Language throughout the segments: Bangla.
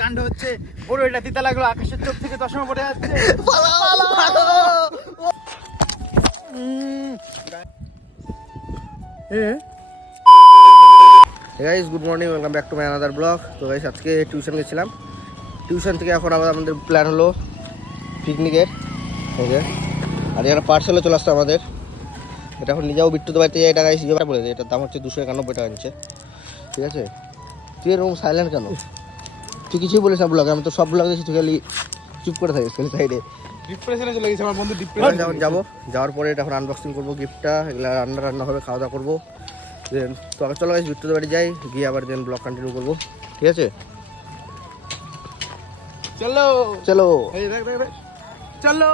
কাণ্ড হচ্ছে। বড় এটা দিতে লাগল আকাশের চোখ থেকে চশমা পড়ে যাচ্ছে। Guys good morning welcome back to my another blog তো গাইস আজকে টিউশন গেছিলাম। টিউশন থেকে এখন আবার আমাদের প্ল্যান হলো পিকনিকের ওকে আর এখানে পার্সেলে চলে আসতো আমাদের। এটা এখন নিজেও বিট্টুতে বাড়িতে যাই এটা গাইস ইয়ে বলে এটার দাম হচ্ছে দুশো একানব্বই টাকা নিচ্ছে। ঠিক আছে? তুই এরকম সাইলেন্ট কেন? তুই কিছুই বলিস না ব্লগে আমি তো সব ব্লগে তুই খালি চুপ করে থাকিস খালি সাইডে ডিপ্রেশনে চলে গেছে আমার বন্ধু ডিপ্রেশন যখন যাব যাওয়ার পরে এটা এখন আনবক্সিং করব গিফটটা এগুলো রান্না রান্না হবে খাওয়া দাওয়া করব। দেন তো আগে চলো গাইস বিট্টুদের বাড়ি যাই গিয়ে আবার দেন ব্লগ কন্টিনিউ করব। ঠিক আছে? চলো। চলো। এই দেখ দেখ দেখ। চলো।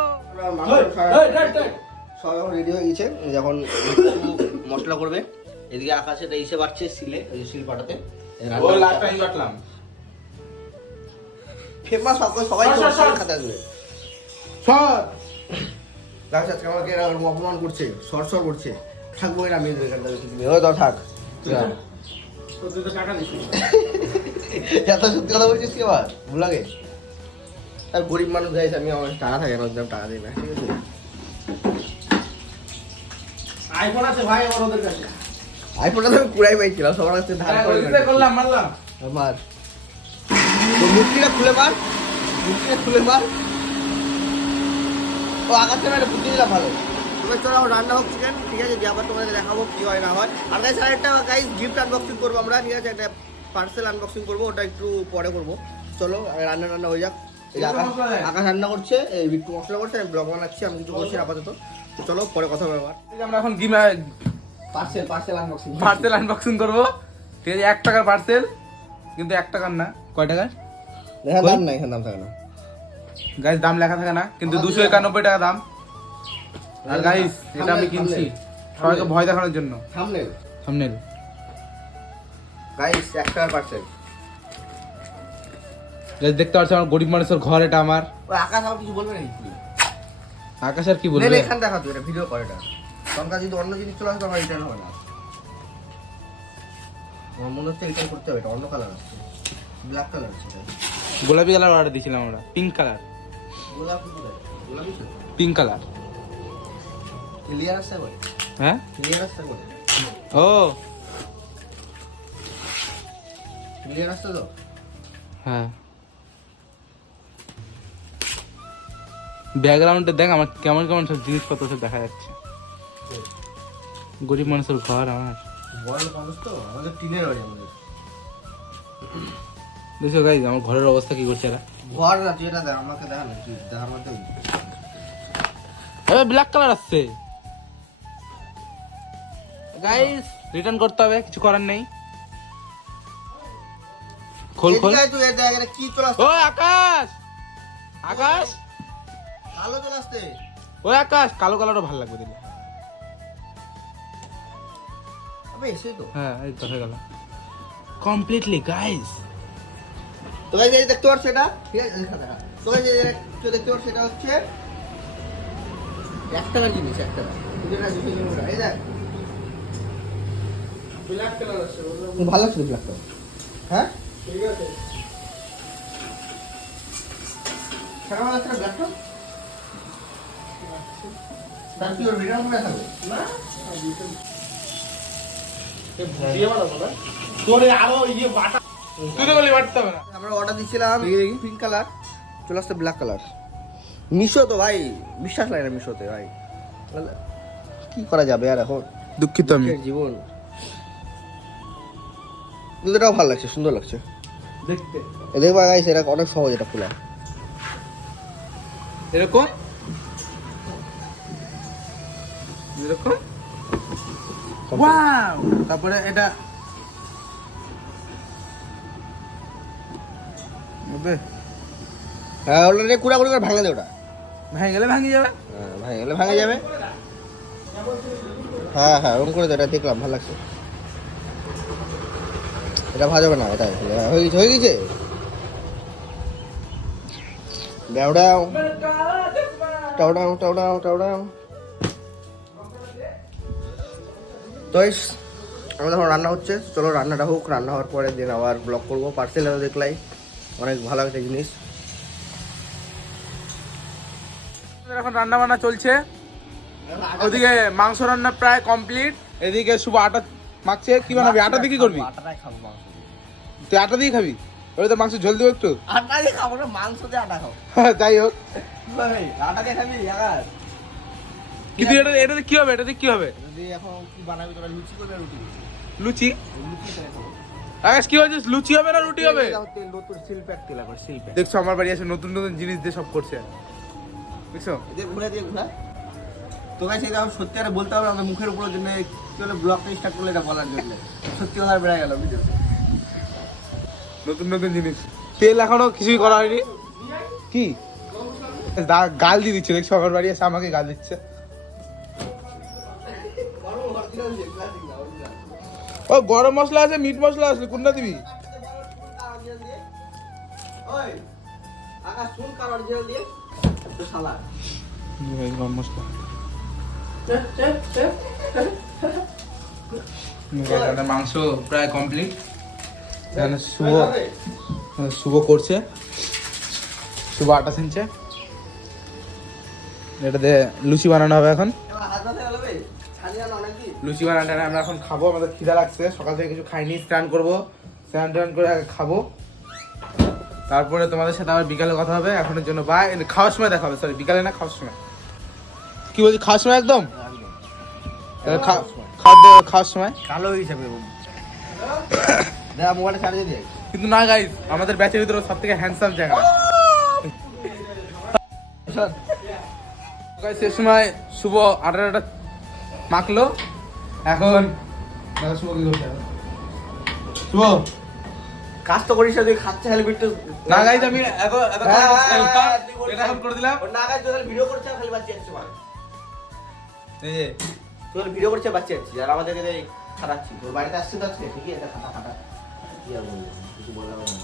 সব এখন রেডি হয়ে গেছে যখন মশলা করবে। এদিকে আকাশে ইসে বাড়ছে সিলে ওই সিল পাটাতে। কাটলাম। ফেমাস সবাই সবাই তো সর, সর, সর। খাতে সর গাছ আজকে আমাকে এরকম অপমান করছে সর সর করছে। থাকব না আমি এখানটা ওই তো থাক এত সত্যি কথা বলছিস কি আবার? ভুলাগে আর গরিব মানুষ গাইছে আমি আমার টাকা থাকে না টাকা দিই না ঠিক আছে? আইফোন আছে ভাই আমার ওদের কাছে। আইফোনটা তো আমি পুরাই পাইছিলাম সবার কাছে ধার করে ওদিকে করলাম মারলাম। আমার তো মুক্তিটা খুলে মার। মুক্তিটা খুলে মার। ও আকাশে মানে বুদ্ধি দিলাম ভালো। তবে চলো আমার রান্না হোক চিকেন ঠিক আছে যে আবার তোমাদের দেখাবো কি হয় না হয়। আর গাইস আর একটা গাইস গিফট আনবক্সিং করব আমরা ঠিক আছে একটা পার্সেল আনবক্সিং করব ওটা একটু পরে করব। চলো রান্না রান্না হয়ে যাক। এই আকাশ রান্না করছে এই বিট্টু মশলা করছে আমি ব্লগ বানাচ্ছি আমি কিছু করছি আপাতত। চলো পরে কথা হবে আবার। আমরা এখন গিম parcel parcel unboxing parcel unboxing করব। ঠিক আছে এক টাকার পার্সেল কিন্তু এক টাকার না। কয় টাকার? দেখা দাম নাই এখানে দাম থাকে না। গাইস দাম লেখা থাকে না কিন্তু দুশো একানব্বই টাকা দাম। আর গাইস এটা আমি কিনছি। সবাইকে ভয় দেখানোর জন্য। সামনে সামনেল গাইস এক টাকার পার্সেল গাইস দেখতে পাচ্ছ আমার গরিব মানুষের ঘর এটা আমার। আকাশ আমার কিছু বলবে নাকি? আকাশ আর কি না, বলবে? না, এখানে দেখা তো এটা ভিডিও করে এটা। তখনকার যদি অন্য জিনিস চলে আসতো আমার রিটার্ন হবে না। আমার মনে হচ্ছে রিটার্ন করতে হবে এটা অন্য কালার আছে ব্ল্যাক কালার এটা। গোলাপি কালার অর্ডার দিয়েছিলাম আমরা। পিঙ্ক কালার পিঙ্ক কালার হ্যাঁ? ও। হ্যাঁ। ব্যাকগ্রাউন্ডে দেখ আমার কেমন কেমন সব জিনিসপত্র সব দেখা যাচ্ছে। গরিব মানুষের ঘর আমার। বড় মানুষ তো আমাদের টিনের বাড়ি আমাদের। দেখছ গাইজ আমার ঘরের অবস্থা কি করছে এরা? ঘর না তুই এটা দেখ আমাকে দেখা না তুই দেখার মধ্যে এবার ব্ল্যাক কালার আসছে। গাইস রিটার্ন করতে হবে কিছু করার নেই। খোল খোল। তুই দেখ এটা কি চলে আসছে? ও আকাশ! আকাশ! ভালো চলে আসছে। ওই আকাশ কালো কালারও ভালো লাগবে দিলে আবে এসে তো। হ্যাঁ এই তো হয়ে গেল। কমপ্লিটলি গাইস তো গাইজ এই দেখতে পাচ্ছ এটা? ঠিক আছে তো গাইজ এই দেখতে পাচ্ছ এটা হচ্ছে এক টাকার জিনিস এক টাকা এই দেখ। ভালো লাগছে ব্ল্যাক কালার হ্যাঁ? ঠিক আছে। ভালো লাগছে ব্ল্যাক কালার তার কি ওর রিটার্ন করে থাকবে তোরে আরও ইয়ে বাটা তুই তো বলি বাটতে হবে না। আমরা অর্ডার দিচ্ছিলাম পিঙ্ক কালার চলে আসছে ব্ল্যাক কালার মিশো তো ভাই বিশ্বাস লাগে না মিশোতে ভাই। কি করা যাবে আর এখন? দুঃখিত আমি। জীবন। এটাও ভালো লাগছে সুন্দর লাগছে। দেখতে। দেখবা গাইস এটা অনেক সহজ এটা খোলা। এরকম? এরকম? ওয়াও তারপরে এটা ওবে হ্যাঁ অলরেডি কুড়া কুড়ি করে ভাঙে দে ওটা। ভেঙে গেলে ভাঙে যাবে। হ্যাঁ ভাঙে গেলে ভাঙে যাবে। হ্যাঁ হ্যাঁ ওরকম করে দে এটা দেখলাম ভালো লাগছে। এটা ভাজাবে না এটা হ্যাঁ, গেছে হয়ে গেছে। ডাউডাও টাউডাও টাউডাও টাউডাও তো আমাদের রান্না হচ্ছে। চলো রান্নাটা হোক রান্না হওয়ার পরে দিন আবার ব্লগ করব। পার্সেল দেখলাই। অনেক ভালো একটা জিনিস। এখন রান্না বান্না চলছে। ওদিকে মাংস রান্না প্রায় কমপ্লিট। এদিকে শুভ আটা মাখছে। কি বানাবি? আটা দিয়ে কি করবি? আটাটাই খাব মাংস তুই আটা দিয়ে খাবি? ওই তো মাংস ঝোল দেবো একটু। আটা দিয়ে খাব না মাংস দিয়ে আটা খাব। যাই হোক। আটা দিয়ে খাবি? কিন্তু এটা এটাতে কি হবে? এটাতে কি হবে? এখন কি বানাবি? তোরা লুচি করবে রুটি। লুচি? লুচি খাব। আকাশ কি হয়েছে? লুচি হবে না রুটি হবে? নতুন সিল প্যাক তেল সিল প্যাক দেখছ আমার বাড়ি আছে নতুন নতুন জিনিস দিয়ে সব করছে। দেখছ? এদের ঘুরে দিয়ে ঘুরা। তো সেটা আমি সত্যি আর বলতে হবে আমাদের মুখের উপর জন্য কি হলো ব্লগটা স্টার্ট করলে এটা বলার জন্য। সত্যি কথা বেড়ে গেল বুঝছ নতুন নতুন জিনিস। তেল এখনও কিছুই করা হয়নি। কি? গাল দিয়ে দিচ্ছে দেখছ? আমার বাড়ি আছে আমাকে গাল দিচ্ছে। ও গরম মশলা আছে মিট মশলা আছে কোনটা দিবি? দিয়ে গরম মশলা। মাংস প্রায় কমপ্লিট এখানে শুভ শুভ করছে। শুভ আটা ছিনছে। এটাতে লুচি বানানো হবে এখন। লুচি বানানো আমরা এখন খাব আমাদের খিদা লাগছে। সকাল থেকে কিছু খাইনি স্নান করব। স্নান টান করে আগে খাব। তারপরে তোমাদের সাথে আবার বিকালে কথা হবে। এখনের জন্য বাই খাওয়ার সময় দেখা হবে। সরি বিকালে না খাওয়ার সময়। কি বলছি খাওয়ার সময় একদম? খাওয়ার সময়। কালো হিসাবে মোবাইলটা চার্জে দিয়ে কিন্তু না গাইজ আমাদের ব্যাচের ভিতরে সব থেকে হ্যান্ডসাম জায়গা সে সময় শুভ আটাটা মাখলো। এখন শুভ কাজ তো করিস তুই খাচ্ছে খালি না গাইজ আমি হ্যাঁ, হ্যাঁ। এটা এখন করে দিলাম। না গাছ তোদের ভিডিও করছে খালি বাচ্চা যাচ্ছে মানে এই যে। তোর ভিডিও করছে বাচ্চা যাচ্ছে আর আমাদেরকে দেখ খাটাচ্ছি তোর বাড়িতে আসছে তো আজকে? ঠিকই এটা খাটা খাটা। কি আর বলব কিছু বললাম না।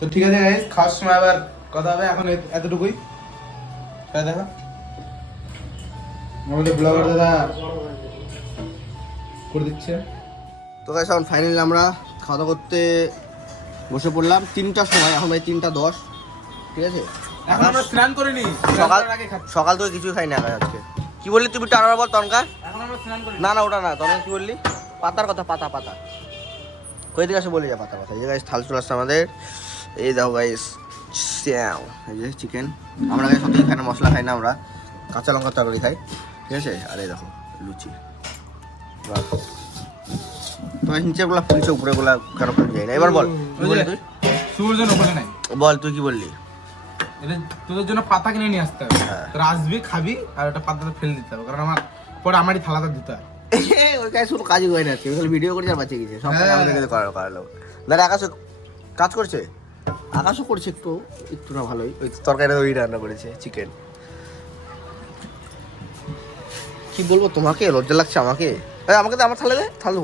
তো ঠিক আছে গাইজ খাওয়ার সময় আবার কথা হবে এখন এতটুকুই। তাই দেখো। আমাদের ব্লগার দাদা করে দিচ্ছে। তো গাইস এখন ফাইনালি আমরা খাওয়া দাওয়া করতে বসে পড়লাম। তিনটার সময় এখন ভাই তিনটা দশ। ঠিক আছে? এখন আমরা স্নান করিনি। সকাল সকাল থেকে কিছুই খাই না আজকে। কি বললি তুমি টানার বল তনকা এখন আমরা স্নান করি না না ওটা না তখন কি বললি? পাতার কথা পাতা পাতা। কই দিকে আসে বলে যা পাতা পাতা এই যে গাইস থাল চলে আসছে আমাদের। এই দাও গাইস স্যাও এই যে চিকেন আমরা গাইস সত্যি খাই না মশলা খাই না আমরা কাঁচা লঙ্কা তরকারি খাই ঠিক আছে? আর এই দেখো লুচি। তো নিচেরগুলা ফুলছে উপরে গুলা কেন ফুল যায় না। এবার বল জন্য ওখানে নাই। বল তুই কি বললি? তোদের জন্য পাতা কিনে নিয়ে আসতে হবে। হ্যাঁ। তোরা আসবি খাবি আর ওটা পাতাটা ফেলে দিতে হবে কারণ আমার পরে আমারই থালাটা দিতে হয়। ওই কাজ শুধু কাজই হয় না ভিডিও করে বাঁচিয়ে গেছে। সব কাজ হ্যাঁ। আমাদেরকে করালো দাদা আকাশ কাজ করছে? আকাশও করছে একটু একটু না ভালোই। ওই তরকারি ওই রান্না করেছে চিকেন কি বলব তোমাকে? লজ্জা লাগছে আমাকে? আমাকে তো আমার থালে দে থাল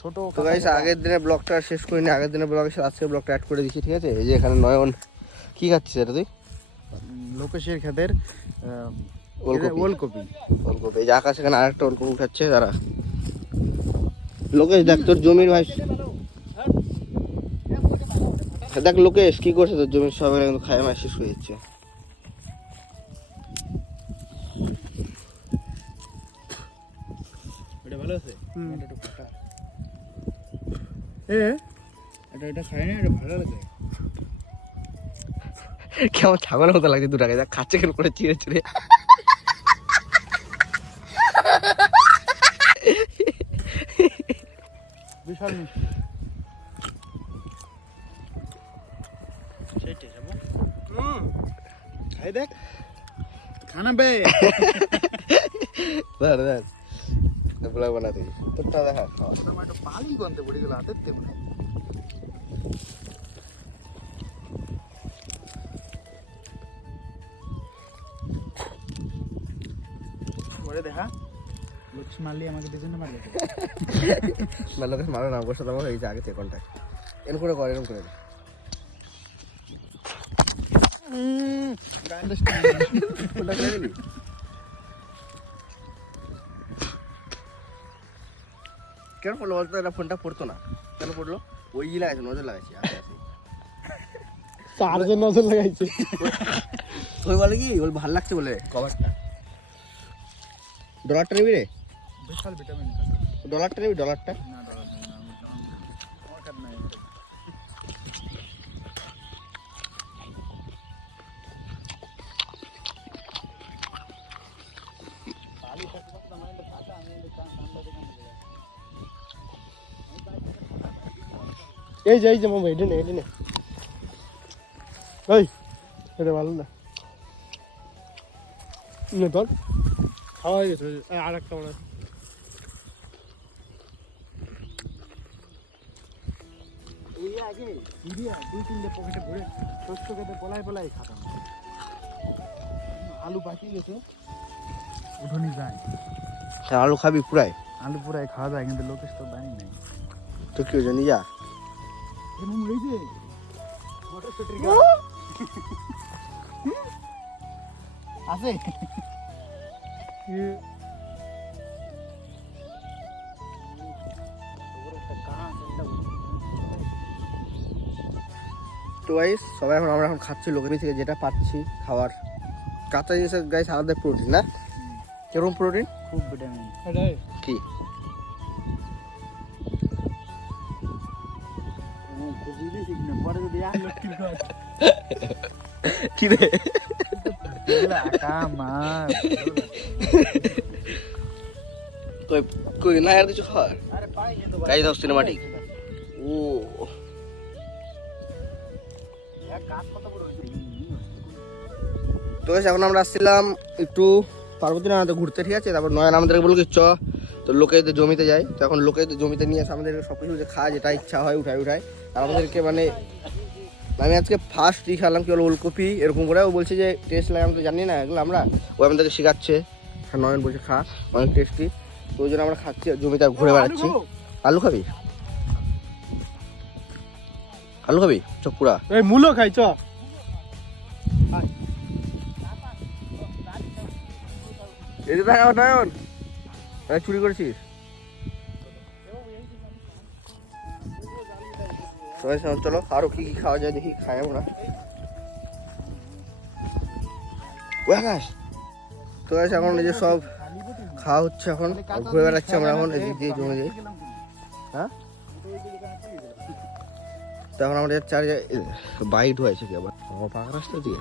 ছোট তো গাইস আগের দিনের ব্লগটা শেষ করিনি। আগের দিনের ব্লগের সাথে আজকের ব্লগটা অ্যাড করে দিচ্ছি ঠিক আছে? এই যে এখানে নয়ন। কি খাচ্ছিস এটা তুই? লোকেশের খেতের ওলকপি। ওলকপি। ওলকপি। এই যে আকাশ এখানে আরেকটা ওলকপি উঠাচ্ছে তারা লোকেশ দেখ তোর জমির ভাই। দেখ লোকেশ কি করছে তোর জমির সব এগুলো কিন্তু খায় মায় শেষ হয়ে যাচ্ছে ভালো আছে? এটা এ এটা এটা খাই না এটা ভালো লাগে কেমন ছাগলের মতো লাগছে দু টাকা দেখ খাচ্ছে কেন করে চিড়ে চিড়ে। বিশাল মিষ্টি। যাব খাই দেখ। খানা বে ধর ধর ব্লগ বানাতে তোরটা দেখা। একটা পালি গন্ধে পড়ে গেল হাতের তেমন দেখা। লোকেশ মারলি আমাকে দুজনে মারলি। মারো না ওর সাথে আমার হয়েছে আগে থেকে কন্ট্যাক্ট এরকম করে কর এরকম করে ফোনটা কেন পড়ল বলতো এটা ফোনটা পড়তো না। কেন পড়ল? ওই ই লাগাইছে নজর লাগাইছে আস্তে আস্তে চারজন নজর লাগাইছে। ওই বলে কি? বল ভালো লাগছে বলে কভারটা ডলারটা নিবি রে? বিশাল ভিটামিন ডলারটা নিবি ডলারটা? এই যে এই যে মামা এটা নে এটা নে এই এটা ভালো না। নে ধর। খাওয়া হয়ে গেছে এই আর একটা মনে হয়। আগে সিরিয়া দুই তিনটে পকেটে ভরে শস্য খেতে পলাই পলাই খাতাম। আলু পাকিয়ে গেছে। উঠোনি যায় আলু খাবি পুরাই? আলু পুরাই খাওয়া যায় কিন্তু লোকেশ তো বাড়ি নাই তো কি হয়েছে নিয়ে যা। এমন হয়েছে আছে। তো গাইস সবাই এখন আমরা এখন খাচ্ছি লোকের থেকে যেটা পাচ্ছি খাওয়ার। কাঁচা জিনিসের গাইস আলাদা প্রোটিন না? কীরকম প্রোটিন খুব ভিটামিন কি? কি হয় কি রে মার কই কই না আর কিছু খাওয়ার? সিনেমাটিক ও। কাজ বড় হয়েছে? তো এখন আমরা আসছিলাম একটু পার্বতী নাথে ঘুরতে ঠিক আছে? তারপর নয়ন আমাদেরকে বলল কি চ। তো লোকেদের জমিতে যাই তো এখন লোকেদের জমিতে নিয়ে এসে আমাদের সব কিছু যে খাওয়া যেটা ইচ্ছা হয় উঠায় উঠায়। আর আমাদেরকে মানে আমি আজকে ফার্স্ট ই খেলাম কি হলো ওলকপি এরকম করে। ও বলছে যে টেস্ট লাগে আমি তো জানি না এগুলো আমরা ও আমাদেরকে শেখাচ্ছে। হ্যাঁ, নয়ন বলছে খা অনেক টেস্টি তো ওই জন্য আমরা খাচ্ছি জমিতে ঘুরে বেড়াচ্ছি। আলু খাবি? আলু খাবি? চকুরা এই মূলো খাই চ। এদিকে দেখা নয়ন। চুরি করেছিস? সবাই সবাই চলো আরও কি কি খাওয়া যায় দেখি খাই আমরা ওই আকাশ তো এখন এই যে সব খাওয়া হচ্ছে এখন ঘুরে বেড়াচ্ছি আমরা এখন এদিক দিয়ে জমে দিয়ে হ্যাঁ তো এখন আমাদের চার বাইট হয়েছে কি আবার আমার পাকা রাস্তা দিয়ে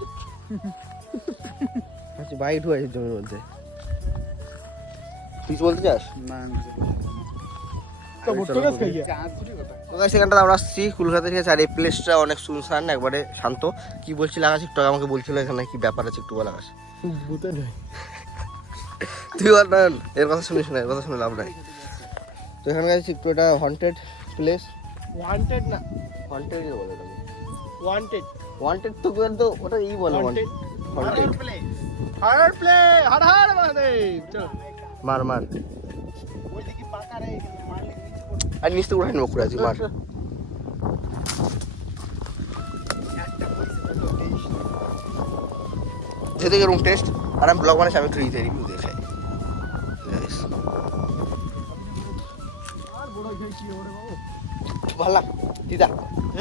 আচ্ছা বাইট হয়েছে জমির মধ্যে তুই বলতে চাস না তো সেখানটা আমরা আসছি কলকাতা থেকে আর এই প্লেসটা অনেক শুনশান একবারে শান্ত। কি বলছিল আকাশ? একটু আমাকে বলছিল এখানে কি ব্যাপার আছে একটু বল আকাশ। তুই না এর কথা শুনিস না এর কথা শুনে লাভ নাই। তো এখানে গেছি একটু এটা হন্টেড প্লেস ওয়ান্টেড না। হন্টেড বলে এটাকে ওয়ান্টেড ওয়ান্টেড তো তো ওটা ই বলে. হন্টেড প্লে মার মার। ওইদিকে পাকা রে আর নিচ থেকে উঠাই নেব করে আছি মার। যেতে এরকম টেস্ট আর আমি ব্লগ বানাচ্ছি আমি একটু রিভিউ রিভিউ দিয়ে খাই। ভালো দিদা।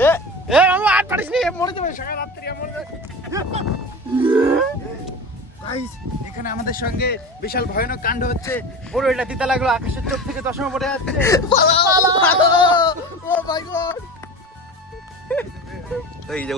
এ এ আমি আর পারিস নি মরে যাবে সকাল রাত্রি মরে যাবে গাইস এখানে আমাদের সঙ্গে বিশাল ভয়ানক কাণ্ড হচ্ছে। পুরো এটা দিতে লাগল আকাশের চোখ থেকে চশমা পড়ে যাচ্ছে। Oh my god. এই যে